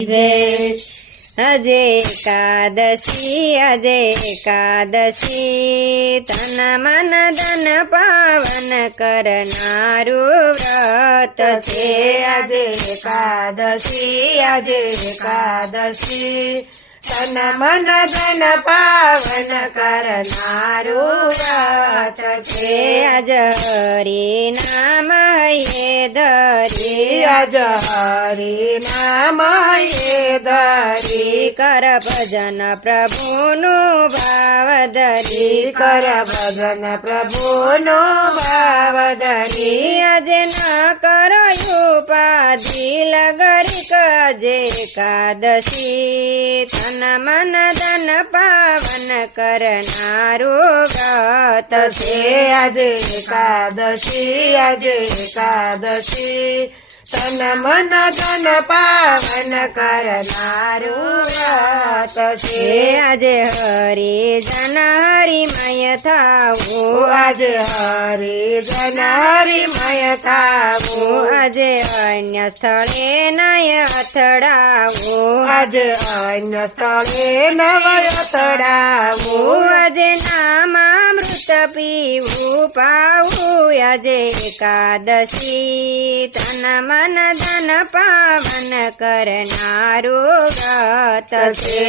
जय अजे एकादशी तन मन धन पावन करनारू व्रत छे। આજે એકાદશી તન મન ધન પાવન કરનારું વ્રત છે। આજ હરિ નામ હૈયે ધરી આજ હરિ નામ હૈયે ધરી કર ભજન પ્રભુનું ભાવ ધરી કર ભજન પ્રભુનો ભાવ ધરી આજે ન કરો ઉપાધિ લગરી કજે એકાદશી તન મન ધન પાવન કરનારું વ્રત છે। આજે એકાદશી તન મન ધન પાવન કરનારું વ્રત છે। આજે હરિ જન હરિમય થાવું આજે હરિજન હરિમય થાવું આજે અન્ય સ્થળે નય અથડાવું આજે અન્ય સ્થળે નવય તડાવું આજે નામામૃત પીવું પાવું આજે એકાદશી તન મન ધન પાવન કરનારું વ્રત છે।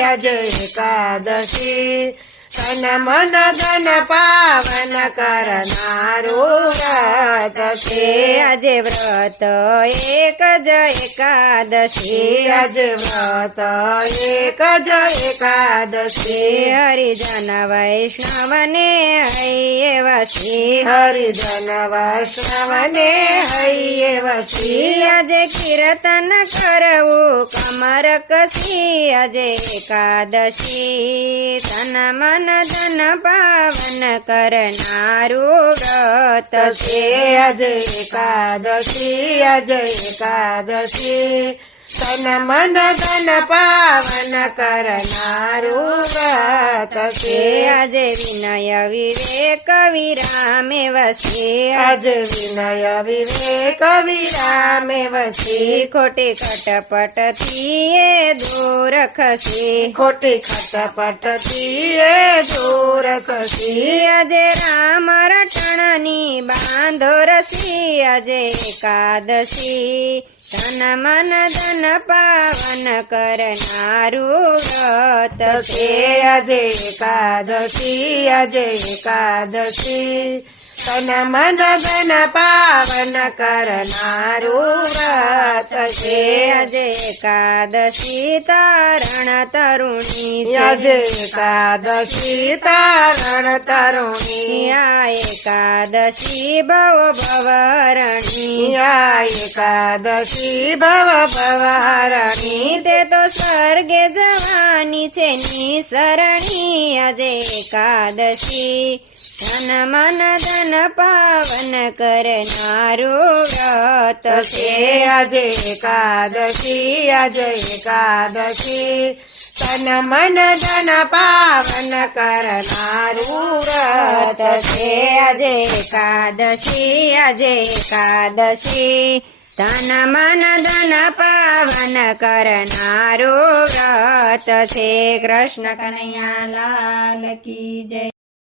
આજે એકાદશી તન મન ધન પાવન કરનારું વ્રત છે। આજે વ્રત એક જ એકાદશી આજે વ્રત એક જ એકાદશી હરિજન વૈષ્ણવને હૈયે વસી હરિજન વૈષ્ણવને હૈયે વસી આજે કીર્તન કરવું કમર કસી આજે એકાદશી તન મન ધન પાવન કરનારું વ્રત છે। આજે એકાદશી તન મન ધન પાવન કરનારું વ્રત છે। આજે વિનય વિવેક વિરામે વસી આજે વિનય વિવેક વિરામે વસી ખોટી ખટપટથી એ દૂર ખસી ખોટી ખટપટથી એ દૂર ખસી આજે રામ રટણની બાંધો રસી આજે એકાદશી તન મન ધન પાવન કરનારું વ્રત છે। આજે એકાદશી તન મન ધન પાવન કરનારું વ્રત છે। આજે એકાદશી તારણ તરુણી આજે એકાદશી તારણ તરુણી આ એકાદશી ભવ ભવરણી આ એકાદશી ભવ ભવહરણી તે તો સ્વર્ગે જવાની છે નિસરણી આજે એકાદશી ધન મન ધન પાવન કરનારું વ્રત છે। આજે એકાદશી તન મન ધન પાવન કરનારું વ્રત છે। આજે એકાદશી તન મન ધન પાવન કરનારું વ્રત છે। કૃષ્ણ કનૈયા લાલ કી જય।